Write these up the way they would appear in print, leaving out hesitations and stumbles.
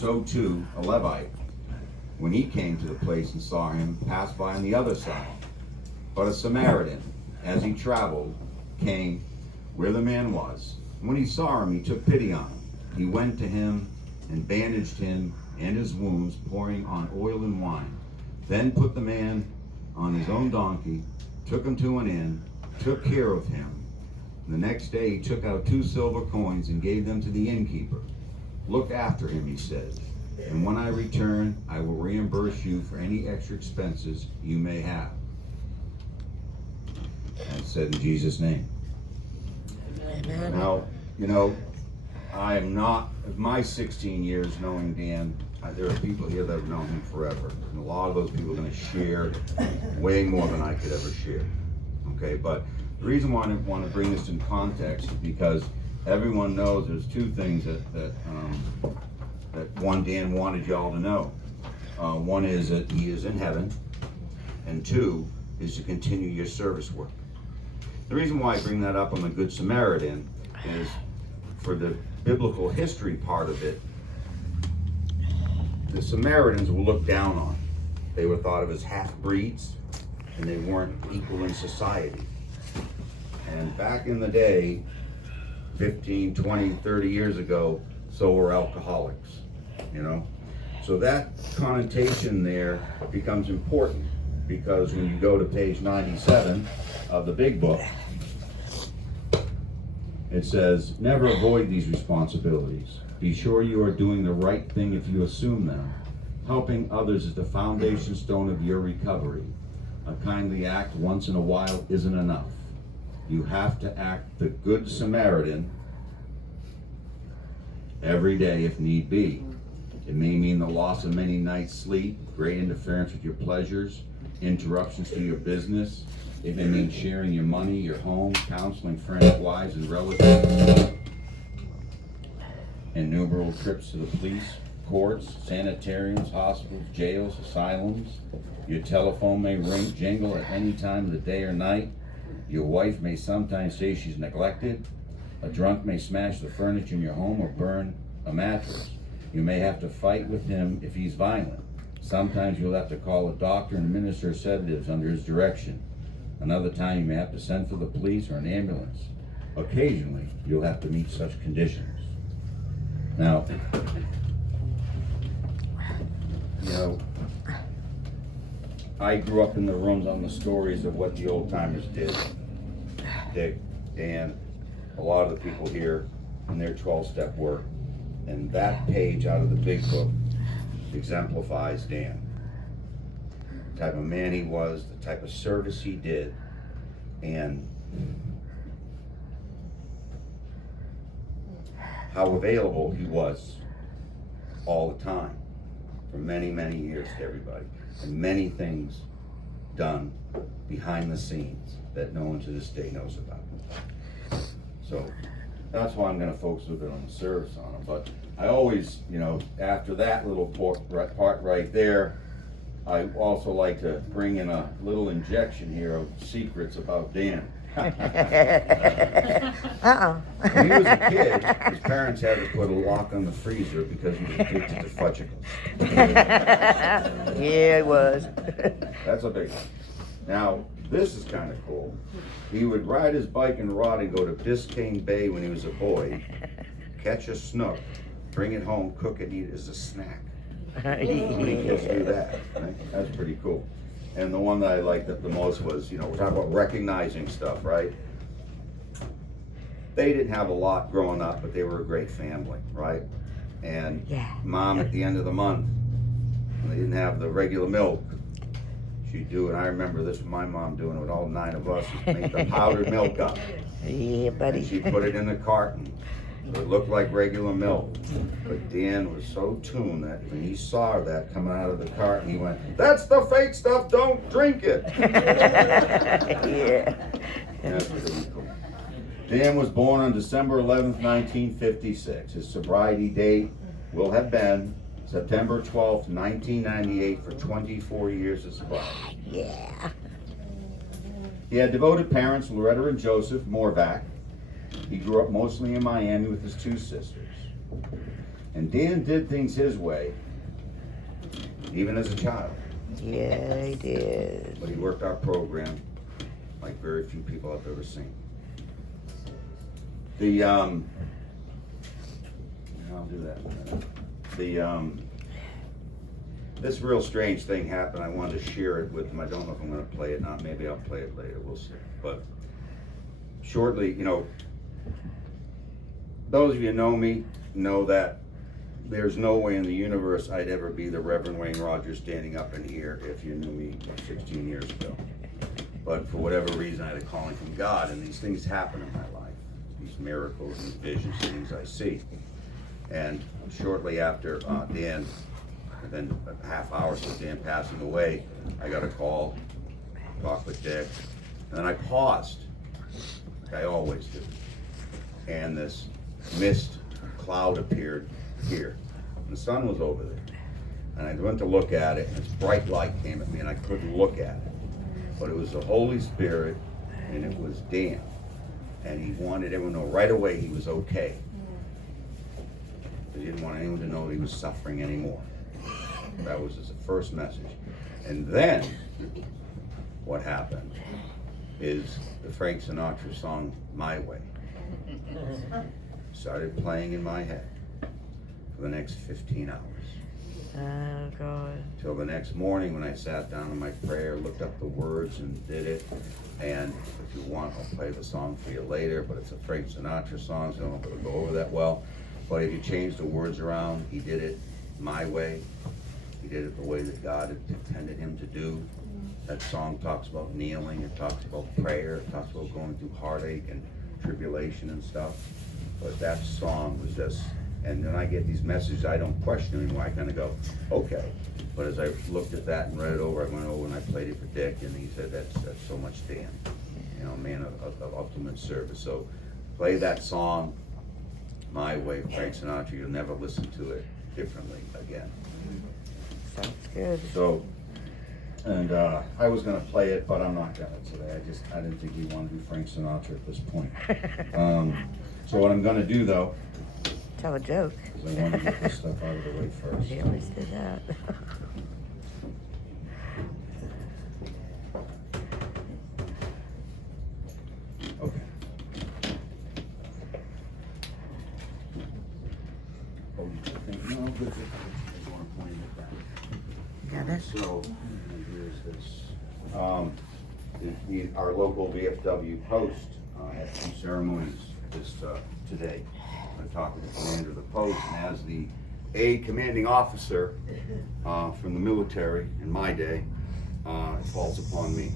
so too a Levite, when he came to the place and saw him, passed by on the other side. But a Samaritan, as he traveled, came where the man was. And when he saw him, he took pity on him. He went to him and bandaged him and his wounds, pouring on oil and wine. Then put the man on his own donkey, took him to an inn, took care of him. The next day he took out 2 silver coins and gave them to the innkeeper. Look after him, he said, and when I return, I will reimburse you for any extra expenses you may have. And said in Jesus' name. Amen. Now, you know, I am not, of my 16 years knowing Dan, there are people here that have known him forever. And a lot of those people are going to share way more than I could ever share. Okay, but the reason why I want to bring this in context is because everyone knows there's 2 things that one Dan wanted y'all to know. One is that he is in heaven, and 2 is to continue your service work. The reason why I bring that up on the Good Samaritan is for the biblical history part of it. The Samaritans were looked down on. They were thought of as half-breeds, and they weren't equal in society. And back in the day, 15, 20, 30 years ago, so were alcoholics, you know? So that connotation there becomes important, because when you go to page 97 of the big book, it says, never avoid these responsibilities. Be sure you are doing the right thing if you assume them. Helping others is the foundation stone of your recovery. A kindly act once in a while isn't enough. You have to act the Good Samaritan every day if need be. It may mean the loss of many nights' sleep, great interference with your pleasures, interruptions to your business. It may mean sharing your money, your home, counseling friends, wives, and relatives. Innumerable trips to the police, courts, sanitariums, hospitals, jails, asylums. Your telephone may ring, jingle at any time of the day or night. Your wife may sometimes say she's neglected. A drunk may smash the furniture in your home or burn a mattress. You may have to fight with him if he's violent. Sometimes you'll have to call a doctor and administer sedatives under his direction. Another time you may have to send for the police or an ambulance. Occasionally, you'll have to meet such conditions. Now, you know, I grew up in the rooms on the stories of what the old timers did. Dick, Dan, a lot of the people here in their 12-step work. And that page out of the big book exemplifies Dan. The type of man he was, the type of service he did, and how available he was all the time for many, many years to everybody. And many things done behind the scenes that no one to this day knows about. So that's why I'm going to focus a bit on the service on him. But I always, you know, after that little part right there, I also like to bring in a little injection here of secrets about Dan. When he was a kid, his parents had to put a lock on the freezer because he was addicted to fudgicles. Yeah, it was. That's a big one. Now, this is kind of cool. He would ride his bike and rod and go to Biscayne Bay when he was a boy, catch a snook, bring it home, cook it, eat it as a snack. How many kids do that? Right? That's pretty cool. And the one that I liked the most was, you know, we're talking about recognizing stuff, right? They didn't have a lot growing up, but they were a great family, right? And mom at the end of the month, when they didn't have the regular milk, she'd do it. I remember this with my mom doing it with all 9 of us, make the powdered milk up. Yeah, buddy. And she'd put it in a carton. So it looked like regular milk. But Dan was so tuned that when he saw that coming out of the carton, he went, "That's the fake stuff, don't drink it." Yeah. That's pretty cool. Dan was born on December 11th, 1956. His sobriety date will have been September 12th, 1998, for 24 years of sobriety. Yeah. He had devoted parents, Loretta and Joseph Morvac. He grew up mostly in Miami with his 2 sisters. And Dan did things his way, even as a child. Yeah, he did. But he worked our program like very few people I've ever seen. I'll do that in a minute. This real strange thing happened. I wanted to share it with them. I don't know if I'm gonna play it or not. Maybe I'll play it later, we'll see. But shortly, those of you who know me know that there's no way in the universe I'd ever be the Reverend Wayne Rogers standing up in here if you knew me 16 years ago. But for whatever reason, I had a calling from God, and these things happen in my life. These miracles and visions, things I see. And shortly after Dan, within a half hour since Dan passing away, I got a call, talked with Dick, and then I paused, like I always do. And this mist cloud appeared here. And the sun was over there. And I went to look at it, and this bright light came at me, and I couldn't look at it. But it was the Holy Spirit, and it was Dan. And he wanted everyone to know right away he was okay. He didn't want anyone to know he was suffering anymore. That was his first message. And then, what happened is the Frank Sinatra song, My Way, started playing in my head for the next 15 hours. Oh, God. Till the next morning when I sat down in my prayer, looked up the words and did it. And if you want, I'll play the song for you later, but it's a Frank Sinatra song, so I don't know if it'll go over that well. But if you change the words around, he did it my way. He did it the way that God had intended him to do. That song talks about kneeling, it talks about prayer, it talks about going through heartache and tribulation and stuff. But that song was just, and then I get these messages I don't question anymore. I kind of go, okay. But as I looked at that and read it over, I went over and I played it for Dick, and he said, that's so much Dan, man of ultimate service. So play that song, My Way, Frank Sinatra. You'll never listen to it differently again. Sounds good. So, and I was gonna play it, but I'm not gonna today. I didn't think you wanted to do Frank Sinatra at this point. So what I'm gonna do though, Tell a joke. is I want to get this stuff out of the way first. He always did that. Okay. Oh, you think, no, good. I want to point it back. Got it? So, here's this. Our local VFW post had two ceremonies today. I talked with the commander of the post, and as the aide commanding officer from the military in my day, it falls upon me.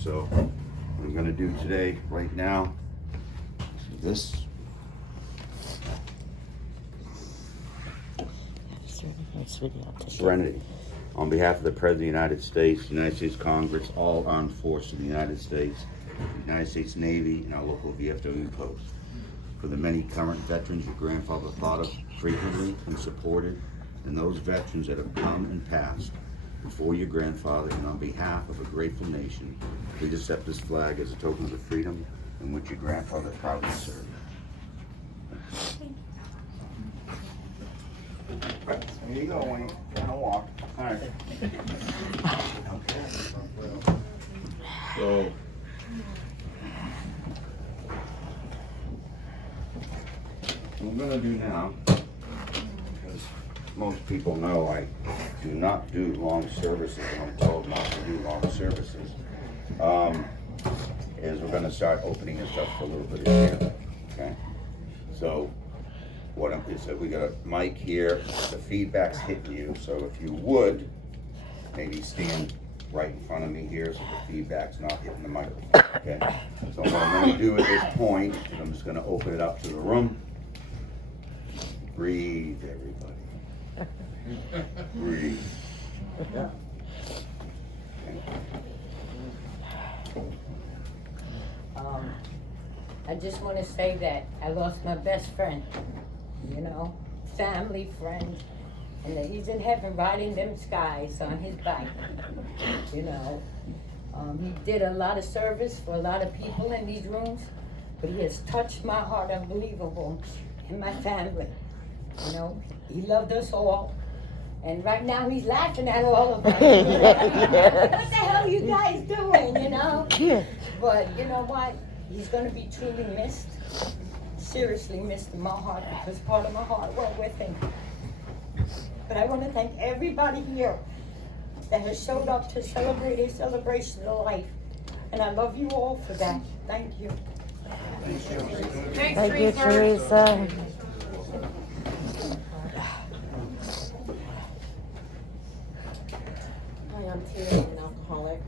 So, what I'm going to do today, right now, is this. Serenity. On behalf of the President of the United States, United States Congress, all armed forces of the United States, the United States Navy, and our local VFW post. For the many current veterans your grandfather thought of frequently and supported, and those veterans that have come and passed before your grandfather, and on behalf of a grateful nation, please accept this flag as a token of the freedom in which your grandfather proudly served. Right, here you go, Wayne. Gonna walk. All right. Okay. So, what I'm gonna do now, because most people know I do not do long services, and I'm told not to do long services, is we're gonna start opening this up for a little bit of share, okay? So, is that we got a mic here, the feedback's hitting you, so if you would, maybe stand right in front of me here so the feedback's not hitting the microphone, okay? So what I'm gonna do at this point is I'm just gonna open it up to the room. Breathe, everybody. Breathe. Okay. I just want to say that I lost my best friend, family friend, and that he's in heaven riding them skies on his bike, He did a lot of service for a lot of people in these rooms, but he has touched my heart unbelievable and my family. You know, he loved us all. And right now he's laughing at all of us. What the hell you guys doing, you know? Yeah. But you know what? He's going to be truly missed. Seriously missed in my heart because part of my heart went with him. But I want to thank everybody here that has showed up to celebrate his celebration of life. And I love you all for that. Thank you. Thank you, Teresa. Hi, I'm Tina, I'm an alcoholic.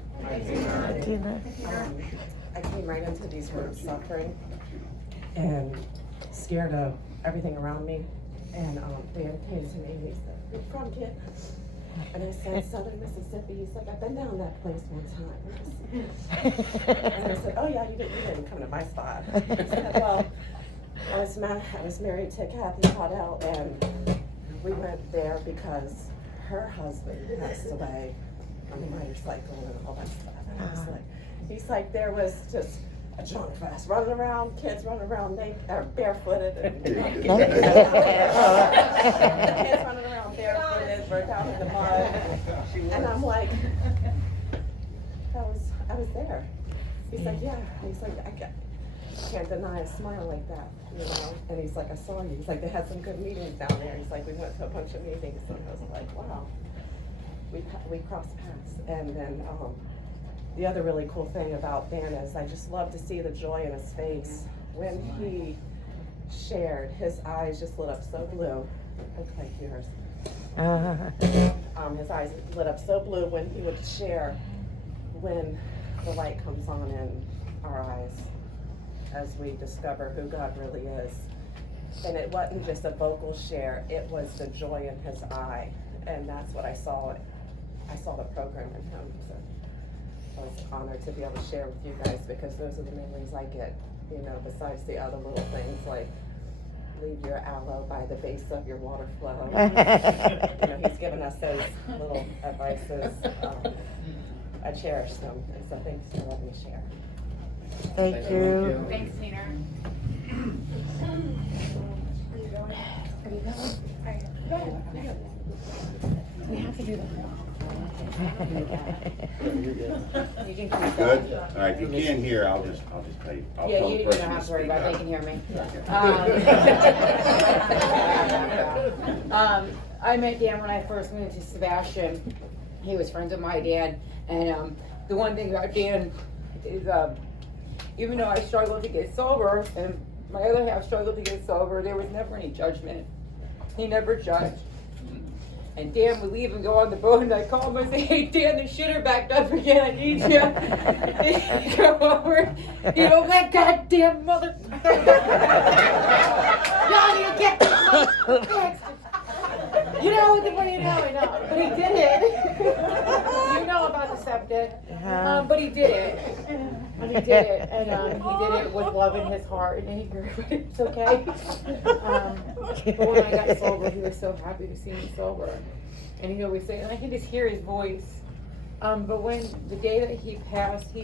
Tina. I came right into these rooms suffering and scared of everything around me. And Dan came to me and he said, "Where you from, kid?" And I said, "Southern Mississippi." He's like, "I've been down that place one time." And I said, "Oh yeah, you didn't come to my spot." He said, "Well, I was married to Kathy Caudell, and we went there because her husband passed away on a motorcycle and all that stuff." And I was like, he's like, there was just a drunk fest running around, kids running around naked, barefooted, and kids running around barefooted, we're down in the mud, and I'm like, I was there. He's like, yeah. He's like, I can't deny a smile like that, you know. And he's like, I saw you. He's like, they had some good meetings down there. He's like, we went to a bunch of meetings, and I was like, wow. We crossed paths, and then the other really cool thing about Dan is I just love to see the joy in his face when he shared. His eyes just lit up so blue, like yours. His eyes lit up so blue when he would share, when the light comes on in our eyes as we discover who God really is. And it wasn't just a vocal share, it was the joy in his eye, and that's what I saw. I saw the program in him, so I was honored to be able to share with you guys, because those are the memories I get, you know, besides the other little things like leave your aloe by the base of your water flow. You know, he's given us those little advices. I cherish them, and so thanks for letting me share. Thank you. Thanks, Tina. We have to do that. You can keep Good? going. All right, if you can't hear, I'll just tell you. I'll Yeah, tell you the don't person have to worry speak about up. they can hear me. I met Dan when I first moved to Sebastian. He was friends with my dad, and the one thing about Dan is even though I struggled to get sober, and my other half struggled to get sober, there was never any judgment. He never judged. And Dan would leave and go on the boat, and I'd call him and say, "Hey Dan, the shitter backed up again, I need you." And he'd go over, you know, that goddamn mother. Y'all need to get this mother fixed. You know, but he did it. You know about the septic. But he did it. And he did it. And he did it with love in his heart and anger, but it's okay. But when I got sober, he was so happy to see me sober. And he'd always say, and I can just hear his voice. But when the day that he passed,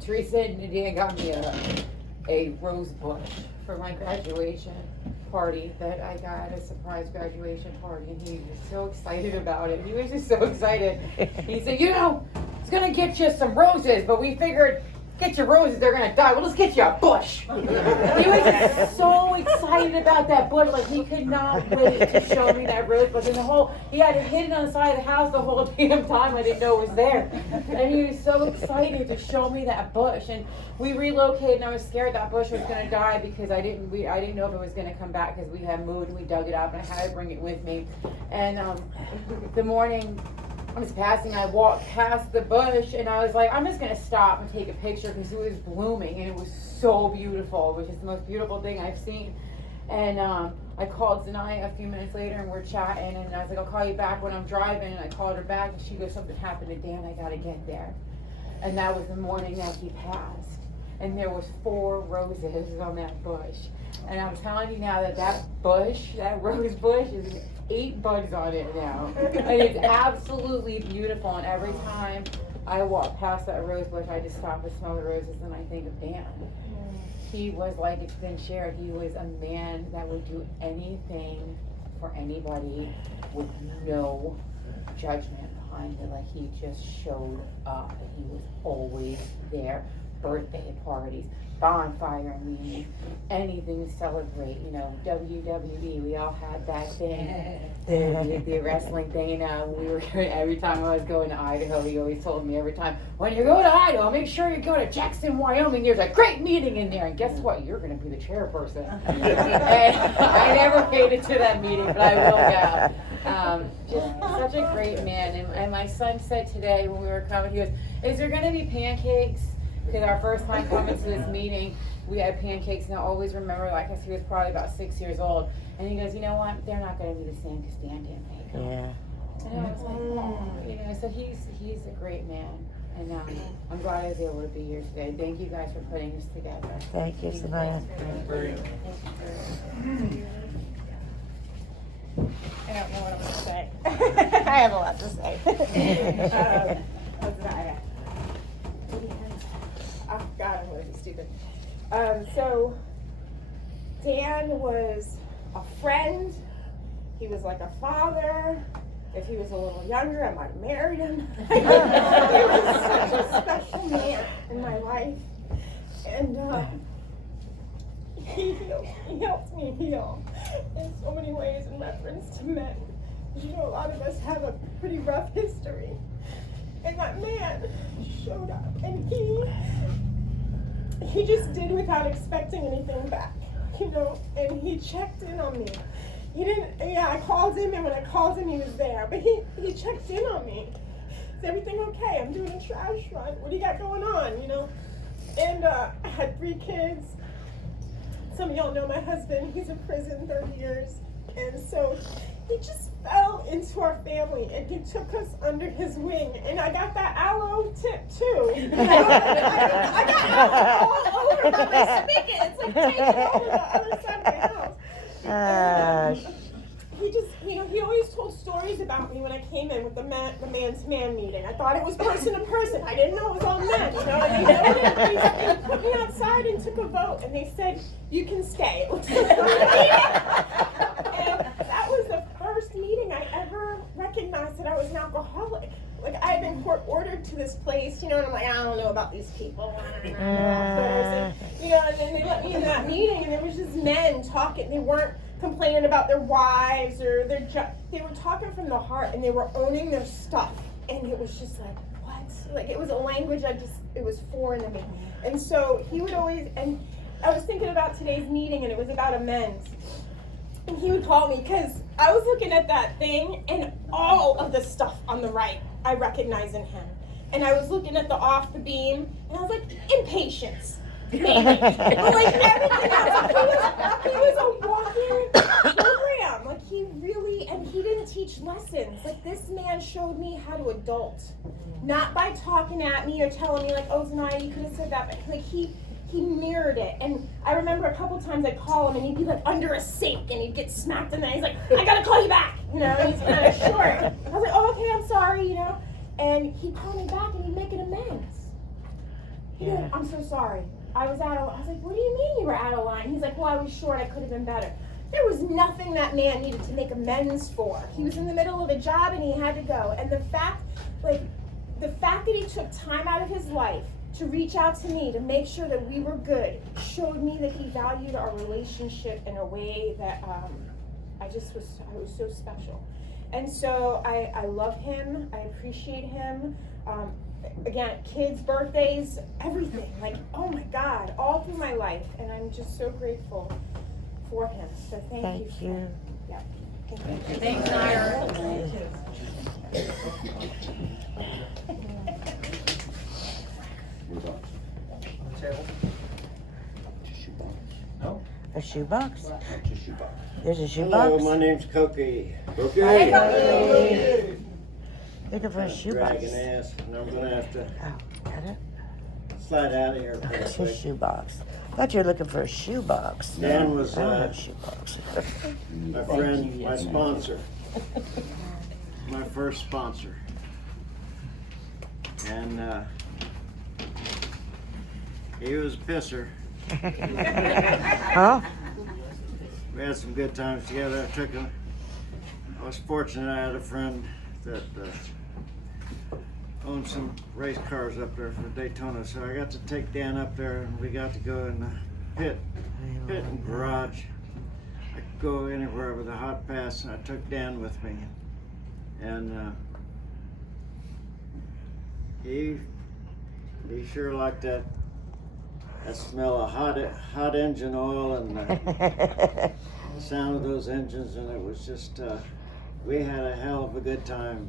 Teresa and Dan got me a rose bush for my graduation party that I got, a surprise graduation party, and he was so excited about it. He was just so excited. He said, "You know, it's gonna get you some roses, but we figured, get your roses, they're gonna die. We'll just get you a bush." He was just so excited about that bush, like he could not wait to show me that rose bush. And he had it hidden on the side of the house the whole damn time. I didn't know it was there. And he was so excited to show me that bush. And we relocated, and I was scared that bush was gonna die because I didn't know if it was gonna come back because we had moved and we dug it up, and I had to bring it with me. And the morning I was passing, I walked past the bush, and I was like, I'm just gonna stop and take a picture because it was blooming and it was so beautiful. It was just the most beautiful thing I've seen. And I called Zanaya a few minutes later, and we're chatting, and I was like, I'll call you back when I'm driving. And I called her back, and she goes, something happened to Dan, I gotta get there. And that was the morning that he passed. And there was 4 roses on that bush. And I'm telling you now that bush, that rose bush, is 8 buds on it now. And it's absolutely beautiful. And every time I walk past that rose bush, I just stop and smell the roses, and I think of Dan. he was, like it's been shared, he was a man that would do anything for anybody with no judgment behind it. Like, he just showed up and he was always there. Birthday parties, bonfire meetings, anything to celebrate, you know, WWE, we all had that thing, the wrestling thing, you know, we were, every time I was going to Idaho, he always told me every time, when you go to Idaho, make sure you go to Jackson, Wyoming, there's a great meeting in there, and guess what, you're gonna be the chairperson. And I never made it to that meeting, but I will go. Just such a great man, and my son said today when we were coming, he goes, is there gonna be pancakes? Because our first time coming to this meeting, we had pancakes, and I always remember, like, I guess he was probably about 6 years old, and he goes, you know what, they're not going to be the same because Dan didn't make them. Yeah. And I was like, oh, you know, so he's a great man, and I'm glad I was able to be here today. Thank you guys for putting this together. Thank you, Samaya. I don't know what I'm gonna say. I have a lot to say. Oh God, I'm gonna be stupid. So Dan was a friend. He was like a father. If he was a little younger, I might have married him. He was such a special man in my life, and he helped me heal in so many ways in reference to men. You know, a lot of us have a pretty rough history. And that man showed up, and he just did without expecting anything back, you know, and he checked in on me. He didn't, yeah, I called him, and when I called him, he was there, but he checked in on me. Is everything okay? I'm doing a trash run. What do you got going on, you know? And I had 3 kids. Some of y'all know my husband. He's in prison 30 years. And so he just fell into our family, and he took us under his wing. And I got that aloe tip too. I got aloe all over by my spigot. It's like taking over the other side of my house. He just, you know, he always told stories about me when I came in with the man's man meeting. I thought it was person to person. I didn't know it was all men, you know. And they put me outside and took a vote, and they said, you can stay. And that was the first meeting I ever recognized that I was an alcoholic. Like, I had been court ordered to this place, you know, and I'm like, I don't know about these people. I don't know. You know, and then they let me in that meeting, and it was just men talking. They weren't complaining about their wives or their they were talking from the heart, and they were owning their stuff. And it was just like, what? Like, it was a language it was foreign to me. And so he would always, and I was thinking about today's meeting, and it was about amends. And he would call me because I was looking at that thing, and all of the stuff on the right I recognize in him. And I was looking at the off the beam, and I was like, impatience, maybe. But like everything else, he was a walking program. Like, he really, and he didn't teach lessons. Like, this man showed me how to adult. Not by talking at me or telling me like, oh, Zanaya, you could have said that, but like he mirrored it. And I remember a couple times I'd call him, and he'd be like under a sink, and he'd get smacked, and then he's like, I gotta call you back, you know, and he's kind of short. I was like, oh, okay, I'm sorry, you know, and he'd call me back, and he'd make an amends. He'd be like, I'm so sorry, I was out of line. I was like, what do you mean you were out of line? He's like, well, I was short, I could have been better. There was nothing that man needed to make amends for. He was in the middle of a job, and he had to go. And the fact that he took time out of his life to reach out to me to make sure that we were good showed me that he valued our relationship in a way that I was so special. And so I love him, I appreciate him. Again, kids, birthdays, everything, like, oh my God, all through my life. And I'm just so grateful for him. So thank you. Yeah. Thank you. Thanks, Naira. A shoebox? There's a Hello, shoebox? my name's Cookie. Okay. Looking for a shoebox. Dragging ass, and I'm gonna have to Oh, got it? slide out of here Oh, real it's a quick. shoebox. Thought you were looking for a shoebox. Dan was I don't have a shoebox. my friend, my sponsor. My first sponsor. And he was a pisser. Huh? We had some good times together. I was fortunate I had a friend that owned some race cars up there for Daytona, so I got to take Dan up there and we got to go in the pit and garage. I could go anywhere with a hot pass, and I took Dan with me. And he sure liked that smell of hot engine oil and the sound of those engines, and it was just, we had a hell of a good time.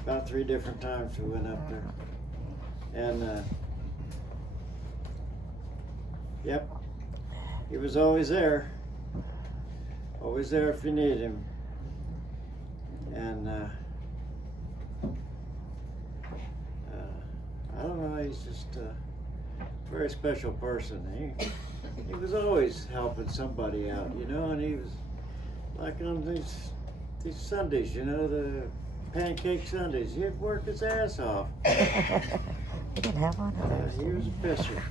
About 3 different times we went up there. And, yep, he was always there. Always there if you need him. And, I don't know, he's just a very special person. He was always helping somebody out, you know, and he was like on these Sundays, you know, the pancake Sundays, he'd work his ass off. You didn't have one of those. He was a pisser.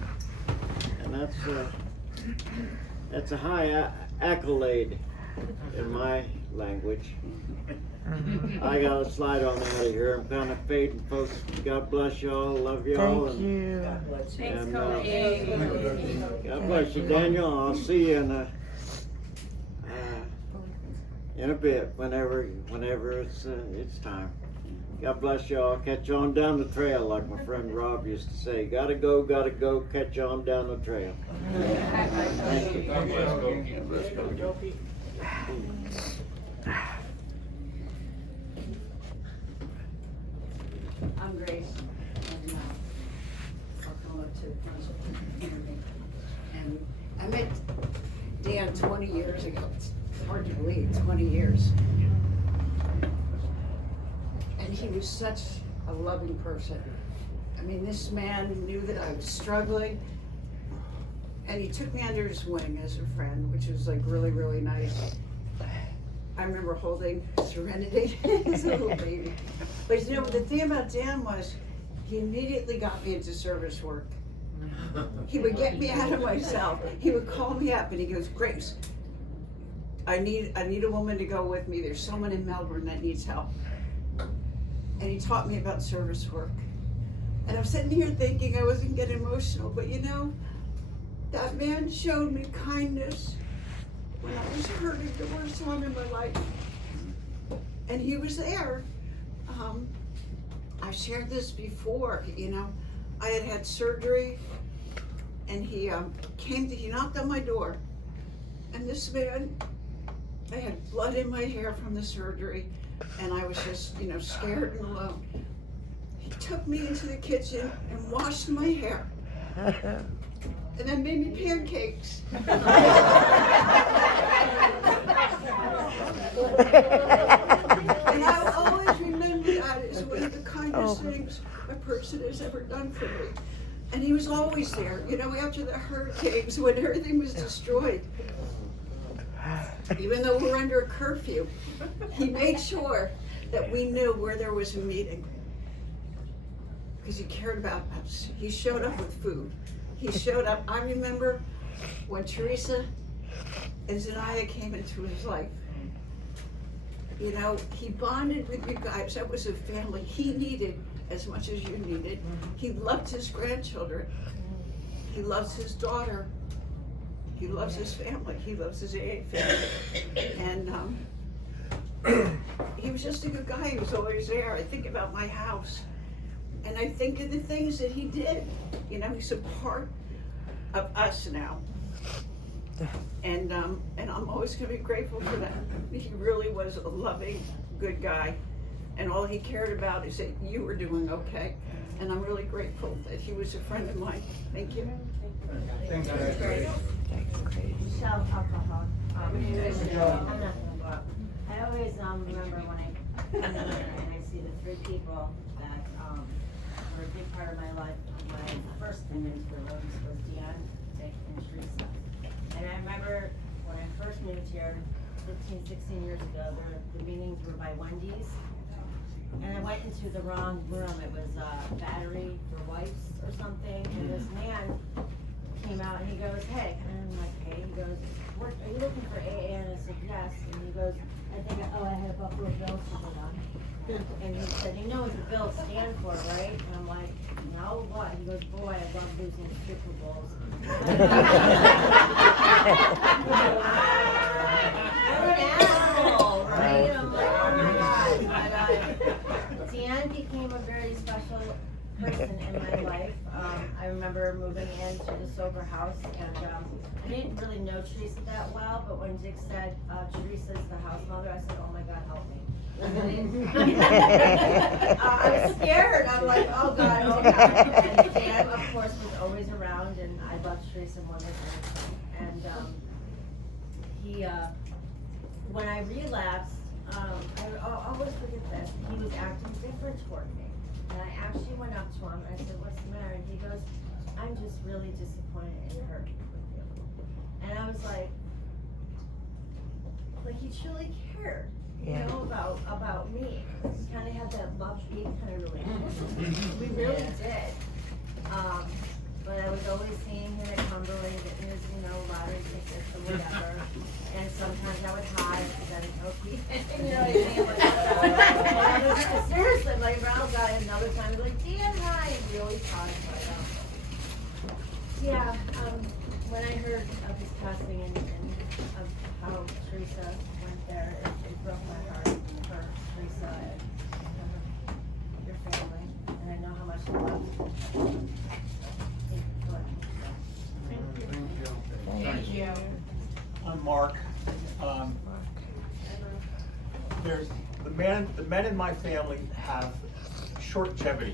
And that's a high accolade in my language. I gotta slide on out of here. I'm kind of fading, folks. God bless y'all. Love y'all. Thank you. And, God bless you, Daniel. I'll see you in a bit, whenever it's time. God bless y'all. Catch on down the trail, like my friend Rob used to say. Gotta go, catch on down the trail. Thank you. I'm Grace, and I'll come up to the front of the interview. And I met Dan 20 years ago. It's hard to believe, 20 years. And he was such a loving person. I mean, this man knew that I was struggling, and he took me under his wing as a friend, which was like really, really nice. I remember holding Serenity as a little baby. But you know, the thing about Dan was, he immediately got me into service work. He would get me out of myself. He would call me up and he goes, Grace, I need a woman to go with me. There's someone in Melbourne that needs help. And he taught me about service work. And I'm sitting here thinking I wasn't getting emotional, but you know, that man showed me kindness when I was hurting the worst time in my life. And he was there. I've shared this before, you know. I had surgery, and he knocked on my door. And this man, I had blood in my hair from the surgery, and I was just, you know, scared and alone. He took me into the kitchen and washed my hair. And then made me pancakes. And I'll always remember that as one of the kindest things a person has ever done for me. And he was always there, you know, after the hurricanes when everything was destroyed. Even though we're under a curfew, he made sure that we knew where there was a meeting. Because he cared about us. He showed up with food. He showed up. I remember when Teresa and Zanaya came into his life. You know, he bonded with you guys. That was a family he needed as much as you needed. He loved his grandchildren. He loves his daughter. He loves his family. He loves his AA family. And he was just a good guy. He was always there. I think about my house. And I think of the things that he did. You know, he's a part of us now. And I'm always gonna be grateful for that. He really was a loving, good guy. And all he cared about is that you were doing okay. And I'm really grateful that he was a friend of mine. Thank you. Thank you. Michelle Alcohol. I'm not gonna go up. I always remember when I come in here and I see the 3 people that were a big part of my life when I first came into the rooms was Deanne, Dick, and Teresa. And I remember when I first moved here 15, 16 years ago, the meetings were by Wendy's. And I went into the wrong room. It was Battery for Wives or something. And this man came out and he goes, hey, and I'm like, hey, he goes, what, are you looking for AA? And I said, yes. And he goes, I think, oh, I had a Buffalo Bills shirt on. And he said, you know what the Bills stand for, right? And I'm like, no, what? He goes, boy, I love losing Super Bowls. I'm an animal, right? I'm like, oh my God. But Dan became a very special person in my life. I remember moving into the sober house, and I didn't really know Teresa that well, but when Dick said, Teresa's the house mother, I said, oh my God, help me. I was scared. I'm like, oh God, oh God. And Dan, of course, was always around, and I loved Teresa more than anything. And he, when I relapsed, I'll always forget this. He was acting different toward me. And I actually went up to him and I said, what's the matter? And he goes, I'm just really disappointed in her with you. And I was like he truly cared, you know, about me. He kind of had that love-hate kind of relationship. We really did. But I was always seeing him at Cumberland, getting his, lottery tickets or whatever. And sometimes I would hide because I didn't know if he, you know what I mean? Seriously, like around guy, another time, like, Dan, hi, and we always talk about when I heard of his passing and of how Teresa went there, it broke my heart for Teresa and your family, and I know how much you love you. Thank you. I'm Mark. There's the men in my family have shortgevity.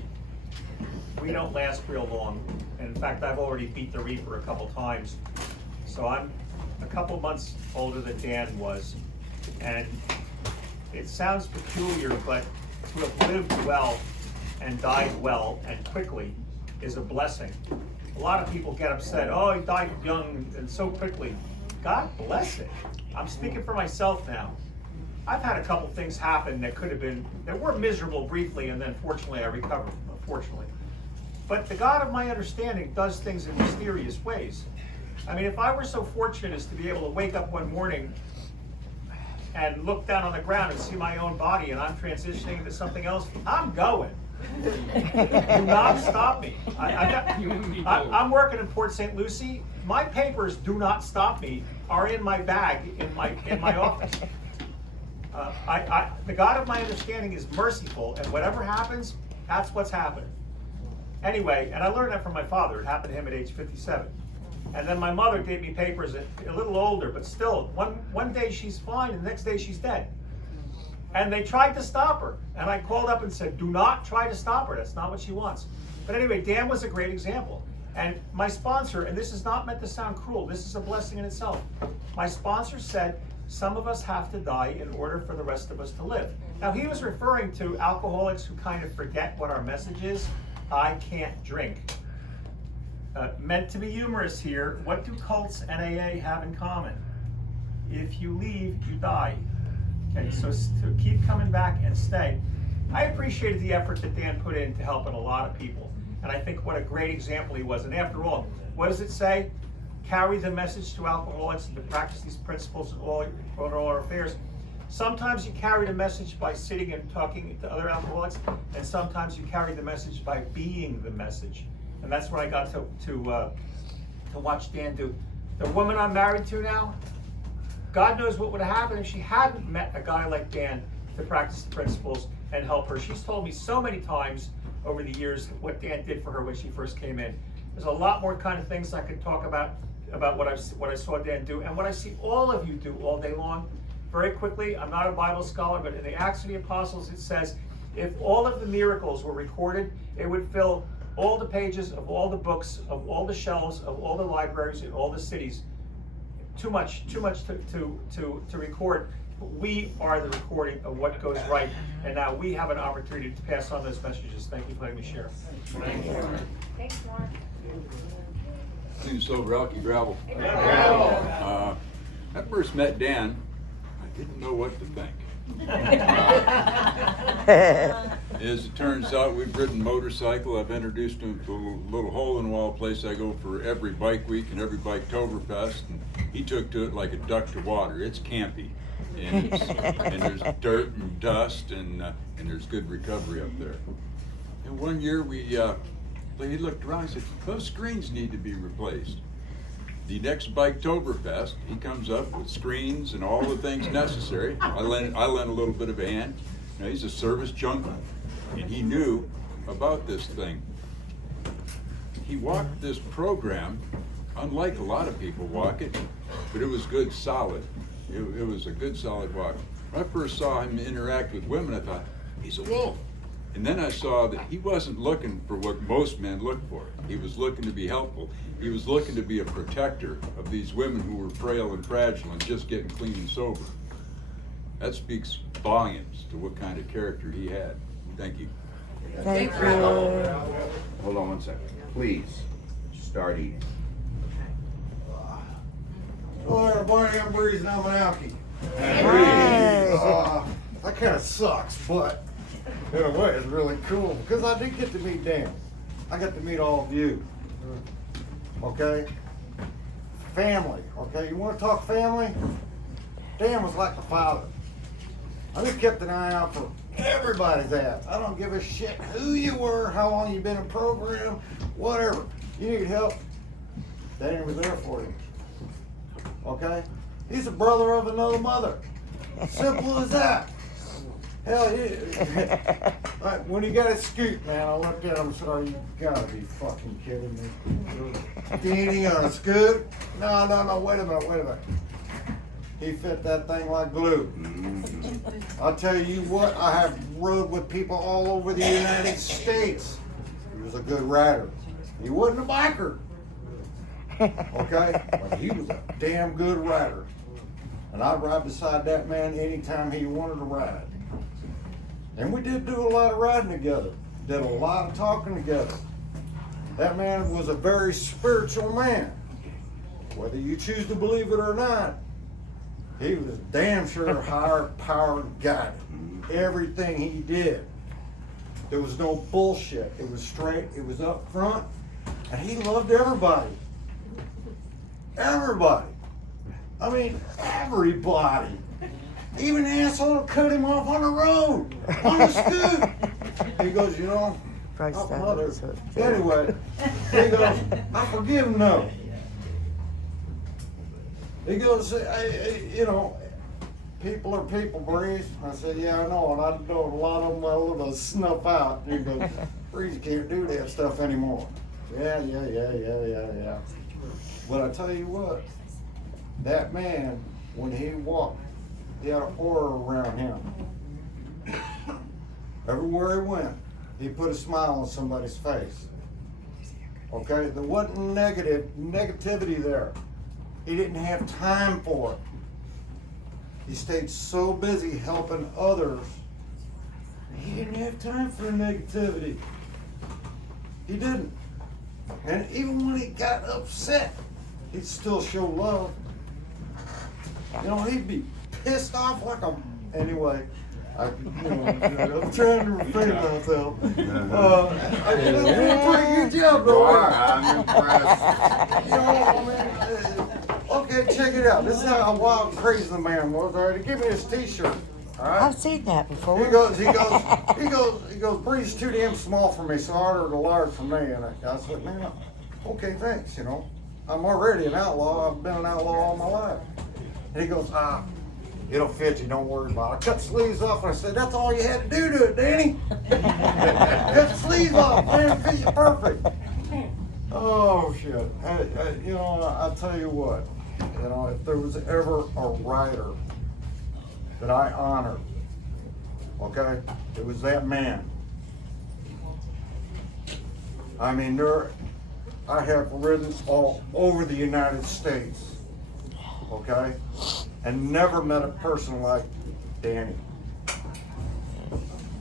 We don't last real long. And in fact, I've already beat the reaper a couple times. So I'm a couple months older than Dan was. And it sounds peculiar, but to have lived well and died well and quickly is a blessing. A lot of people get upset, oh, he died young and so quickly. God bless it. I'm speaking for myself now. I've had a couple things happen that were miserable briefly, and then fortunately I recovered, unfortunately. But the God of my understanding does things in mysterious ways. I mean, if I were so fortunate as to be able to wake up one morning and look down on the ground and see my own body and I'm transitioning into something else, I'm going. Do not stop me. I'm working in Port St. Lucie. My papers do not stop me, are in my bag in my office. The God of my understanding is merciful, and whatever happens, that's what's happening. Anyway, and I learned that from my father. It happened to him at age 57. And then my mother gave me papers a little older, but still, one day she's fine, and the next day she's dead. And they tried to stop her. And I called up and said, do not try to stop her. That's not what she wants. But anyway, Dan was a great example. And my sponsor, and this is not meant to sound cruel, this is a blessing in itself. My sponsor said, some of us have to die in order for the rest of us to live. Now, he was referring to alcoholics who kind of forget what our message is. I can't drink. Meant to be humorous here, what do cults and AA have in common? If you leave, you die. Okay, so to keep coming back and stay. I appreciated the effort that Dan put in to helping a lot of people. And I think what a great example he was. And after all, what does it say? Carry the message to alcoholics and to practice these principles in all our affairs. Sometimes you carry the message by sitting and talking to other alcoholics, and sometimes you carry the message by being the message. And that's what I got to watch Dan do. The woman I'm married to now, God knows what would have happened if she hadn't met a guy like Dan to practice the principles and help her. She's told me so many times over the years what Dan did for her when she first came in. There's a lot more kind of things I could talk about what I saw Dan do and what I see all of you do all day long. Very quickly, I'm not a Bible scholar, but in the Acts of the Apostles it says, if all of the miracles were recorded, it would fill all the pages of all the books, of all the shelves, of all the libraries in all the cities. Too much to record. We are the recording of what goes right, and now we have an opportunity to pass on those messages. Thank you for letting me share. Thanks, Mark. My name's so Rocky Gravel. I first met Dan. I didn't know what to think. As it turns out, we've ridden motorcycle. I've introduced him to a little hole-in-the-wall place I go for every bike week and every Biketoberfest. And he took to it like a duck to water. It's campy, and, and there's dirt and dust, and there's good recovery up there. And one year he looked around and said, "Those screens need to be replaced." The next Biketoberfest, he comes up with screens and all the things necessary. I lent a little bit of a hand. Now, he's a service junkie, and he knew about this thing. He walked this program, unlike a lot of people walk it, but it was good, solid. It was a good, solid walk. When I first saw him interact with women, I thought, he's a wolf. And then I saw that he wasn't looking for what most men look for. He was looking to be helpful. He was looking to be a protector of these women who were frail and fragile and just getting clean and sober. That speaks volumes to what kind of character he had. Thank you. Thank you. Hold on one second. Please, start eating. Hello everybody, I'm Breeze and I'm an alkie. Hey. That kind of sucks, but in a way it's really cool because I did get to meet Dan. I got to meet all of you. Okay? Family, okay? You want to talk family? Dan was like the father. I just kept an eye out for everybody's ass. I don't give a shit who you were, how long you've been in program, whatever. You need help, Dan was there for you. Okay? He's a brother of another mother. Simple as that. Hell yeah. Like, when he got his scoot, man, I looked at him and said, "Oh, you gotta be fucking kidding me. Danny on a scoot? No, wait a minute. He fit that thing like glue. I'll tell you what, I have rode with people all over the United States. He was a good rider. He wasn't a biker. Okay? But he was a damn good rider. And I'd ride beside that man anytime he wanted to ride. And we did do a lot of riding together. Did a lot of talking together. That man was a very spiritual man. Whether you choose to believe it or not, he was damn sure a higher powered guy. Everything he did. There was no bullshit. It was straight, it was up front, and he loved everybody. Everybody. I mean, everybody. Even the asshole that cut him off on the road, on the scoot. He goes, you know, anyway, he goes, I forgive him though. He goes, you know, people are people, Breeze. I said, yeah, I know, and I know a lot of them I want to snuff out. He goes, Breeze can't do that stuff anymore. Yeah. But I tell you what, that man, when he walked, he had an aura around him. Everywhere he went, he put a smile on somebody's face. Okay, there wasn't negativity there. He didn't have time for it. He stayed so busy helping others, he didn't have time for the negativity. He didn't. And even when he got upset, he'd still show love. You know, he'd be pissed off like a... Anyway, I'm trying to refrain myself. I did a pretty good job, though. I'm impressed. You know, I mean, okay, check it out. This is how wild and crazy the man was. All right, he gave me this T-shirt. All right. I've seen that before. He goes, Breeze is too damn small for me, so I ordered a large for me. And I said, man, okay, thanks. You know, I'm already an outlaw. I've been an outlaw all my life. And he goes, it'll fit you, don't worry about it. I cut the sleeves off and I said, that's all you had to do to it, Danny. Cut the sleeves off, man, it fits you perfect. Oh, shit. You know, I'll tell you what, you know, if there was ever a rider that I honored, okay, it was that man. I mean, I have ridden all over the United States, okay, and never met a person like Danny.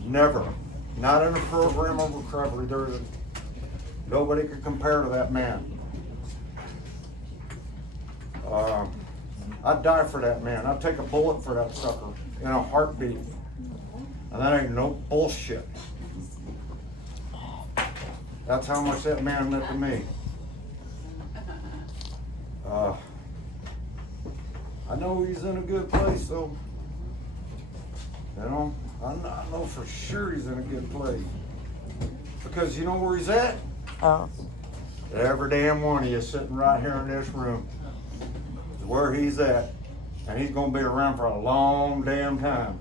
Never. Not in a program of recovery. Nobody could compare to that man. I'd die for that man. I'd take a bullet for that sucker in a heartbeat. And that ain't no bullshit. That's how much that man meant to me. I know he's in a good place, though. You know, I know for sure he's in a good place. Because you know where he's at? Oh. Every damn one of you sitting right here in this room is where he's at. And he's gonna be around for a long damn time.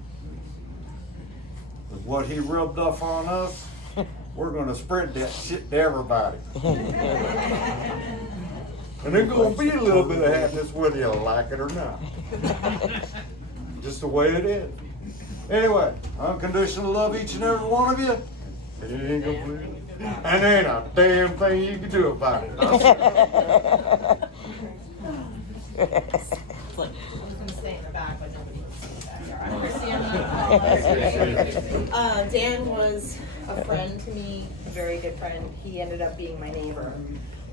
With what he rubbed off on us, we're gonna spread that shit to everybody. And there's gonna be a little bit of happiness whether you like it or not. Just the way it is. Anyway, unconditional love each and every one of you. It ain't gonna be. And there ain't a damn thing you can do about it. Dan was a friend to me, a very good friend. He ended up being my neighbor.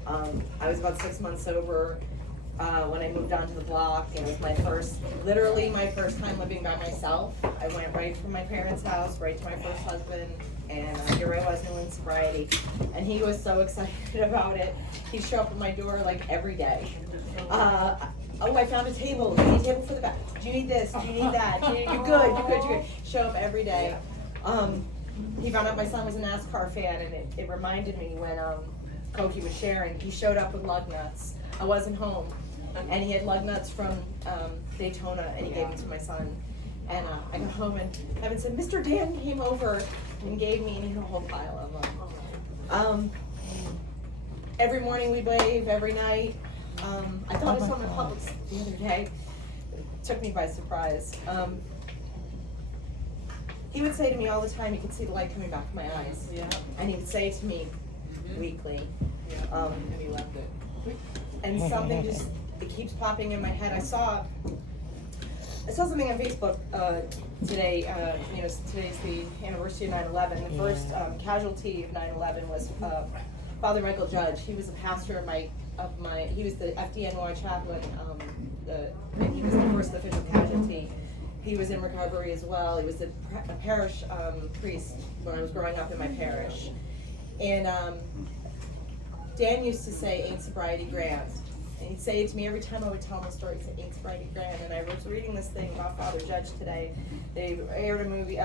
I was about 6 months sober when I moved onto the block. It was literally my first time living by myself. I went right from my parents' house, right to my first husband, and here I was new in sobriety. And he was so excited about it. He'd show up at my door like every day. Oh, I found a table. Do you need a table for the back? Do you need this? Do you need that? You're good. Show up every day. He found out my son was a NASCAR fan, and it reminded me when Koki was sharing. He showed up with lug nuts. I wasn't home, and he had lug nuts from Daytona, and he gave them to my son. And I got home, and Evan said, Mr. Dan came over and gave me a whole pile of them. Every morning we wave, every night. I thought I saw him in Publix the other day. It took me by surprise. He would say to me all the time, you could see the light coming back from my eyes. Yeah. And he would say to me weekly, and he left it. And something just, it keeps popping in my head. I saw something on Facebook today. Today's the anniversary of 9/11. The first casualty of 9/11 was Father Michael Judge. He was a pastor he was the FDNY chaplain. He was the first official casualty. He was in recovery as well. He was a parish priest when I was growing up in my parish. And Dan used to say, ain't sobriety grand. And he'd say it to me every time I would tell him a story, he'd say, ain't sobriety grand. And I was reading this thing about Father Judge today. They aired a movie,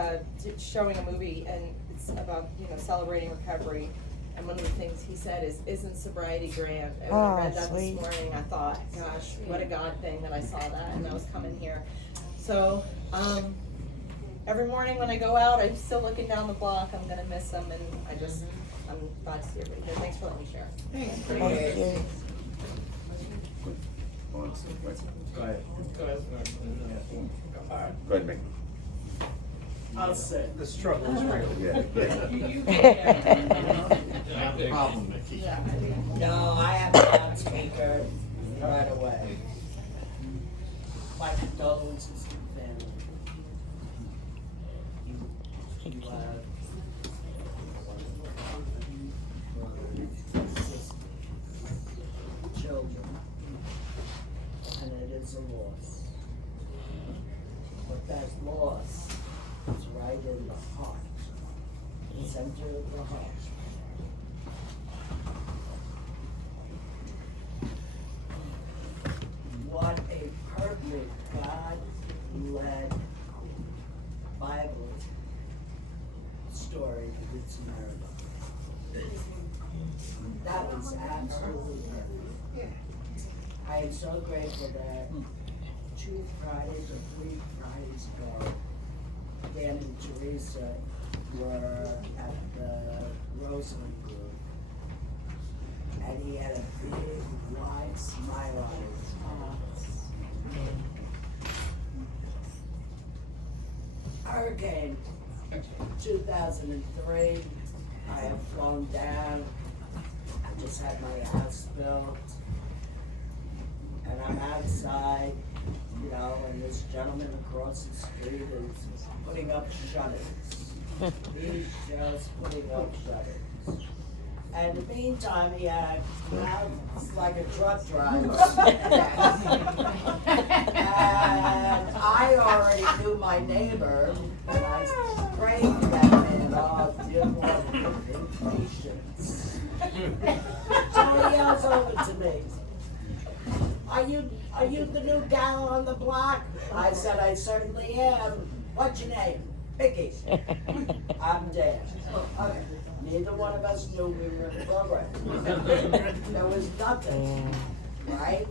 showing a movie, and it's about, celebrating recovery. And one of the things he said is, isn't sobriety grand? And when I read that this morning, I thought, gosh, what a God thing that I saw that and I was coming here. So, every morning when I go out, I'm still looking down the block. I'm gonna miss them, and I'm glad to see everybody here. Thanks for letting me share. Thank you. Go ahead, Mick. I'll say the struggle is real. Yeah. Problem, Mickey. No, I have a loudspeaker right away. My condolences to the family. You children, and it is a loss. But that loss is right in the heart, the center of the heart. What a perfect God-led Bible story for Good Samaritan. That was absolutely perfect. I am so grateful that 2 Fridays or 3 Fridays ago, Dan and Teresa were at the Roseland Group, and he had a big, wide smile on his face. Hurricane 2003, I have flown down. I just had my house built, and I'm outside, and this gentleman across the street is putting up shutters. He's just putting up shutters. And in the meantime, he had a mouth like a truck driver. And I already knew my neighbor, and I prayed for that man, oh, dear Lord, give him patience. So he yells over to me, are you the new gal on the block? I said, I certainly am. What's your name? Vicky. I'm Dan. Okay. Neither one of us knew we were in the program. There was nothing, right?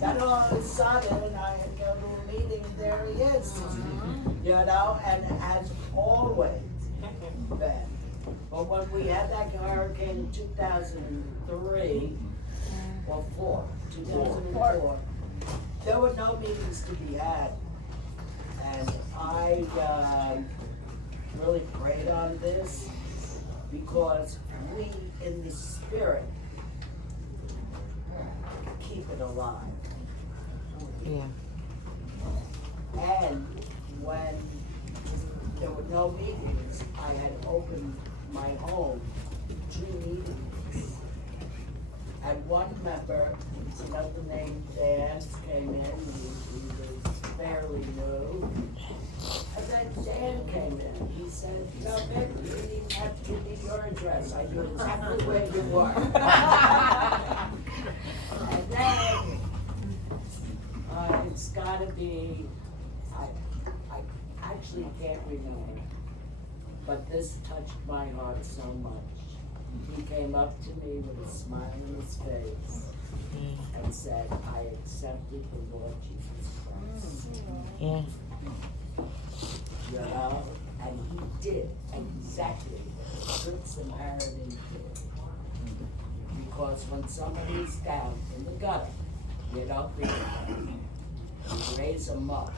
Then all of a sudden, I had to go to a meeting, and there he is. You know, and as always been. But when we had that hurricane in 2003, or 2004, there were no meetings to be had. And I really prayed on this because we, in the spirit, keep it alive. Yeah. And when there were no meetings, I had opened my home 2 meetings. And one member, another named Dan, came in, he was fairly new. And then Dan came in, he said, no, Vic, you didn't even have to give me your address, I knew exactly where you were. And then, it's gotta be, I actually can't remember, but this touched my heart so much. He came up to me with a smile on his face and said, I accepted the Lord Jesus Christ. Yeah. You know, and he did exactly what the Good Samaritan did. Because when somebody's down in the gutter, you don't leave them. You raise them up.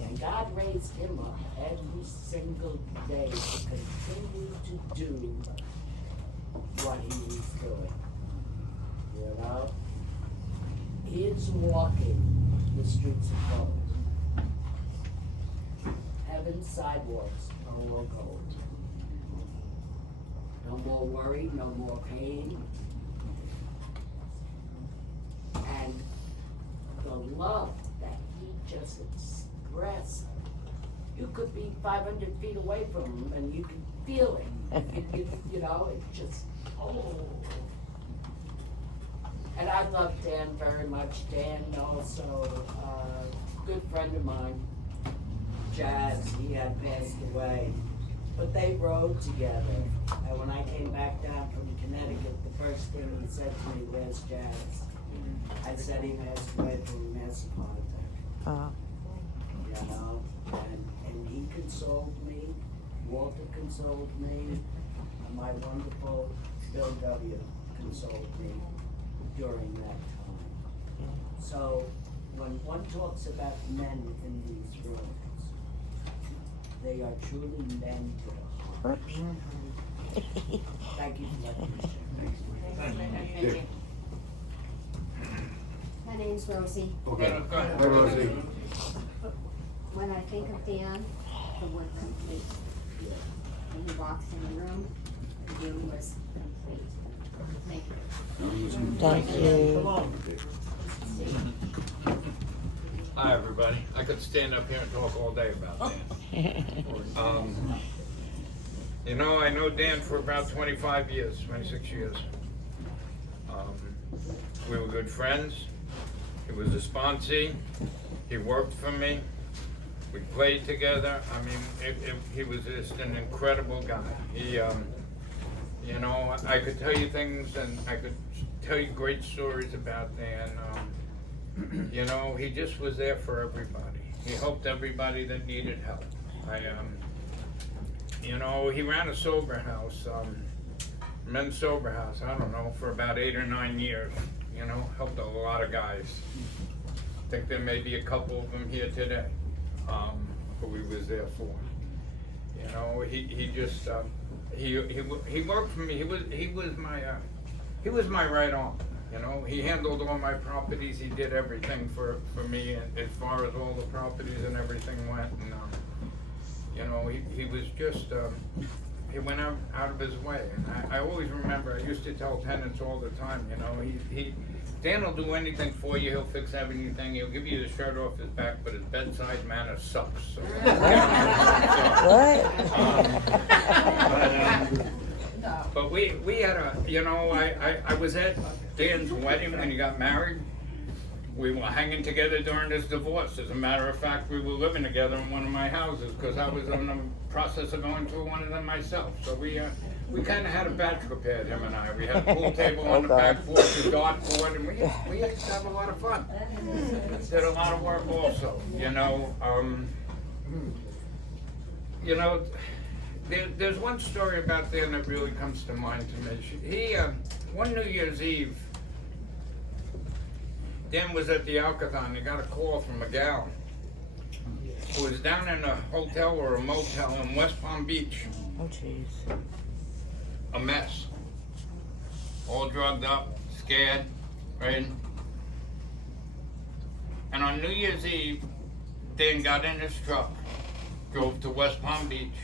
And God raised him up every single day to continue to do what he was doing. You know? He is walking the streets of gold. Heaven's sidewalks are all gold. No more worry, no more pain. And the love that he just expressed, you could be 500 feet away from him and you could feel it. You know, it just, oh. And I love Dan very much. Dan also, a good friend of mine, Jazz, he had passed away. But they rode together. And when I came back down from Connecticut, the first thing he said to me, where's Jazz? I said he passed away from a massive heart attack. You know, and he consoled me, Walter consoled me, and my wonderful Bill W. consoled me during that time. So when one talks about men in these rooms, they are truly men with a heart. Thank you for letting me share. Thank you. My name's Rosie. Okay. Hey, Rosie. When I think of Dan, the word complete. When he walks in the room, the room was complete. Thank you. Thank you. Hi, everybody. I could stand up here and talk all day about Dan. You know, I know Dan for about 25 years, 26 years. We were good friends. He was a sponsee. He worked for me. We played together. I mean, he was just an incredible guy. He, you know, I could tell you things and I could tell you great stories about Dan. You know, he just was there for everybody. He helped everybody that needed help. You know, he ran a sober house, men's sober house, I don't know, for about 8 or 9 years. You know, helped a lot of guys. I think there may be a couple of them here today, who he was there for. You know, he just, he worked for me. He was my right arm. You know, he handled all my properties. He did everything for me, and as far as all the properties and everything went. And you know, he was just, he went out of his way. And I always remember, I used to tell tenants all the time, you know, Dan will do anything for you. He'll fix anything. He'll give you the shirt off his back, but his bedside manner sucks. So, but But we had a, you know, I was at Dan's wedding when he got married. We were hanging together during his divorce. As a matter of fact, we were living together in one of my houses because I was in the process of going through one of them myself. So we kind of had a batch prepared, him and I. We had a pool table on the back porch, a dartboard, and we used to have a lot of fun. Did a lot of work also, you know. You know, there's one story about Dan that really comes to mind to me. He, one New Year's Eve, Dan was at the Alcathan. He got a call from a gal who was down in a hotel or a motel in West Palm Beach. Oh, jeez. A mess. All drugged up, scared, right? And on New Year's Eve, Dan got in his truck, drove to West Palm Beach,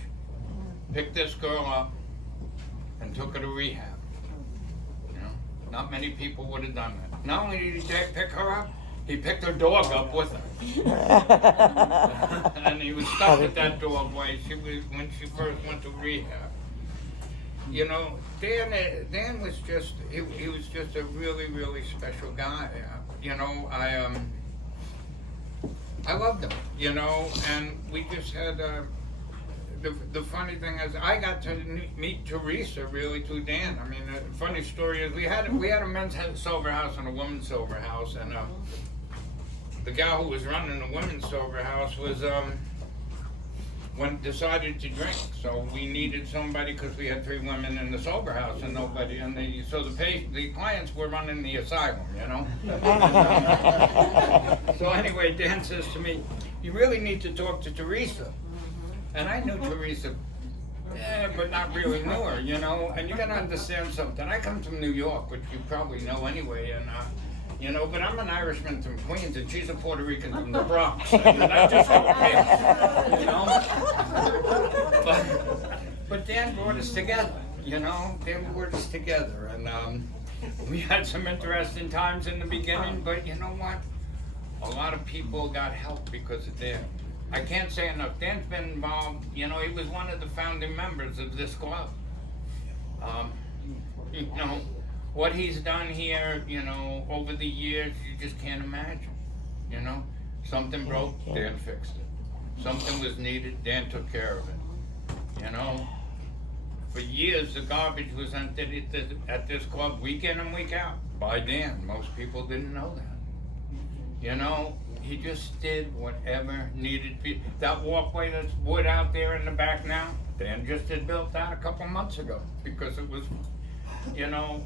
picked this girl up, and took her to rehab. You know, not many people would have done that. Not only did he pick her up, he picked her dog up with her. And he was stuck with that dog when she first went to rehab. You know, Dan was just, he was just a really, really special guy. You know, I loved him, you know, and we just had, the funny thing is, I got to meet Teresa really through Dan. I mean, the funny story is we had a men's sober house and a women's sober house, and the gal who was running the women's sober house was decided to drink. So we needed somebody because we had 3 women in the sober house and nobody, and so the clients were running the asylum, you know. So anyway, Dan says to me, "You really need to talk to Teresa." And I knew Teresa, but not really knew her, you know. And you gotta understand something. I come from New York, which you probably know anyway, and you know, but I'm an Irishman from Queens, and she's a Puerto Rican from the Bronx. And that just okay, you know. But Dan brought us together, you know. Dan brought us together, and we had some interesting times in the beginning. But you know what? A lot of people got help because of Dan. I can't say enough. Dan's been involved, you know, he was one of the founding members of this club. You know, what he's done here, you know, over the years, you just can't imagine, you know. Something broke, Dan fixed it. Something was needed, Dan took care of it, you know. For years, the garbage was emptied at this club week in and week out by Dan. Most people didn't know that, you know. He just did whatever needed to be. That walkway that's wood out there in the back now, Dan just had built that a couple months ago because it was, you know,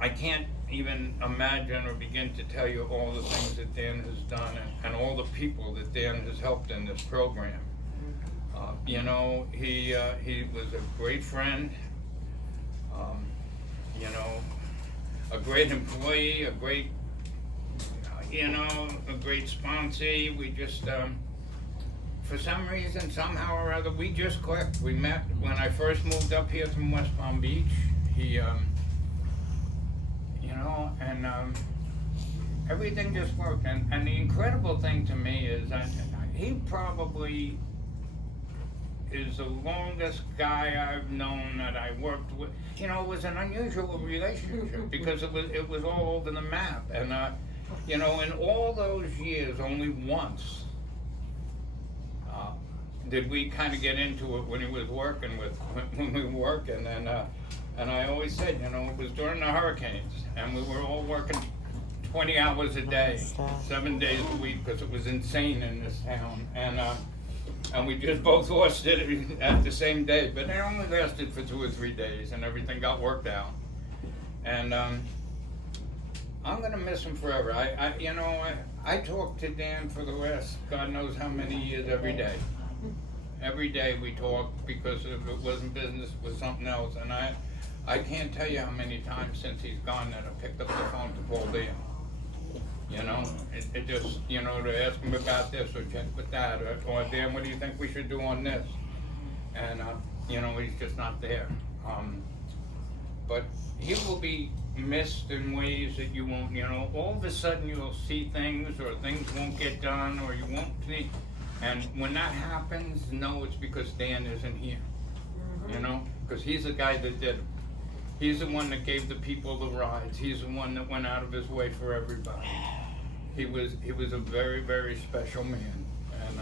I can't even imagine or begin to tell you all the things that Dan has done and all the people that Dan has helped in this program. You know, he was a great friend, you know, a great employee, a great, you know, a great sponsee. We just, for some reason, somehow or other, we just clicked. We met when I first moved up here from West Palm Beach. He, you know, and everything just worked. And the incredible thing to me is that he probably is the longest guy I've known that I worked with. You know, it was an unusual relationship because it was all over the map. And you know, in all those years, only once did we kind of get into it when he was working when we were working. And I always said, you know, it was during the hurricanes, and we were all working 20 hours a day, 7 days a week, because it was insane in this town. And we just both lost it at the same day, but it only lasted for 2 or 3 days, and everything got worked out. And I'm gonna miss him forever. You know, I talk to Dan for the last God knows how many years every day. Every day we talk because if it wasn't business, it was something else. And I can't tell you how many times since he's gone that I picked up the phone to call Dan. You know, it just, you know, to ask him about this or check with that, or Dan, what do you think we should do on this? And you know, he's just not there. But he will be missed in ways that you won't, you know, all of a sudden you'll see things or things won't get done or you won't see, and when that happens, know it's because Dan isn't here. you know, because he's the guy that did it. He's the one that gave the people the rides. He's the one that went out of his way for everybody. He was a very, very special man. And,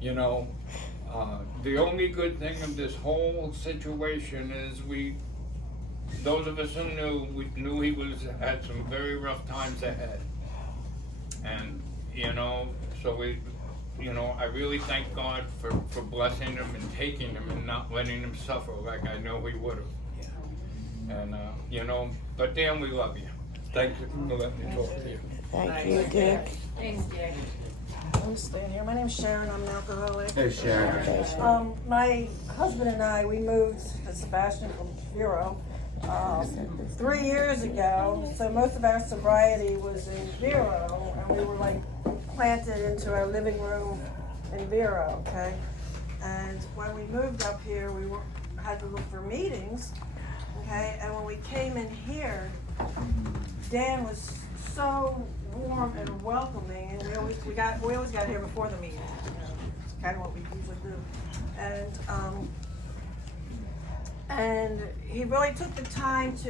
you know, the only good thing of this whole situation is those of us who knew he had some very rough times ahead. And, you know, so I really thank God for blessing him and taking him and not letting him suffer like I know he would have. And, you know, but Dan, we love you. Thank you for letting me talk to you. Thank you, Dick. Thanks, Dick. I'm staying here. My name's Sharon. I'm an alcoholic. Hey, Sharon. My husband and I, we moved to Sebastian from Vero 3 years ago. So most of our sobriety was in Vero, and we were like planted into our living room in Vero. Okay, and when we moved up here, had to look for meetings. Okay, and when we came in here, Dan was so warm and welcoming, and we always got here before the meeting. You know, it's kind of what we usually do, and he really took the time to